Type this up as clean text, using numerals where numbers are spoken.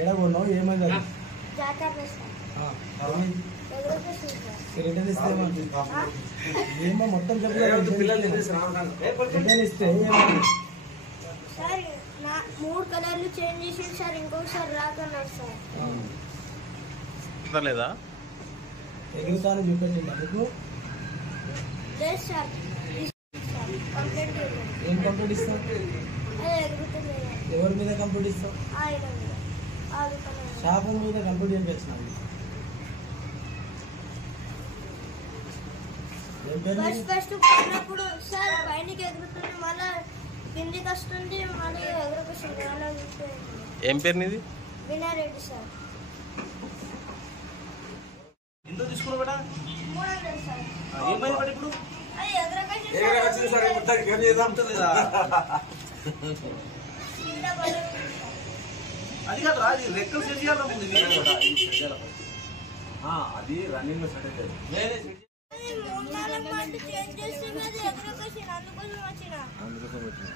ఏడ కొన్నావు ఏమైంది అది రిటర్న్ ఇస్తే ఏమో మొత్తం రిటర్న్ ఇస్తే సార్ 3 కలర్లు చేంజ్ చేసి సార్ ఇంకొకసారి రాకన్నారు సార్ లేదా ఎగురుతాను చూపెట్టిందా మీకు లేదు సార్ ఏం కంప్లీట్ ఇస్తావు ఎవరి మీద కంప్లీట్ ఇస్తావు షాపు మీద కంప్లీట్ చేయించినావు ఫస్ట్ పోయినప్పుడు సార్ పైనకి ఎగురుతుంది మళ్ళీ కిందికి వస్తుంది మళ్ళీ ఎగురుకొస్తుంది. ఏం పేరు నీది? వినారెడ్డి సార్. ఎంత తీసుకున్నావు బేటా? 300 సార్. ఏమైంది బేటా ఇప్పుడు? అది ఎగురుకొచ్చింది సార్. మొత్తం గేమ్ చేద్దాంటలేదా? అది కాదు రా, అది రెక్కలు సెట్ చేయాలి అది రన్నింగ్ లో సెట్ అయ్యేది. అందుకోసం వచ్చిన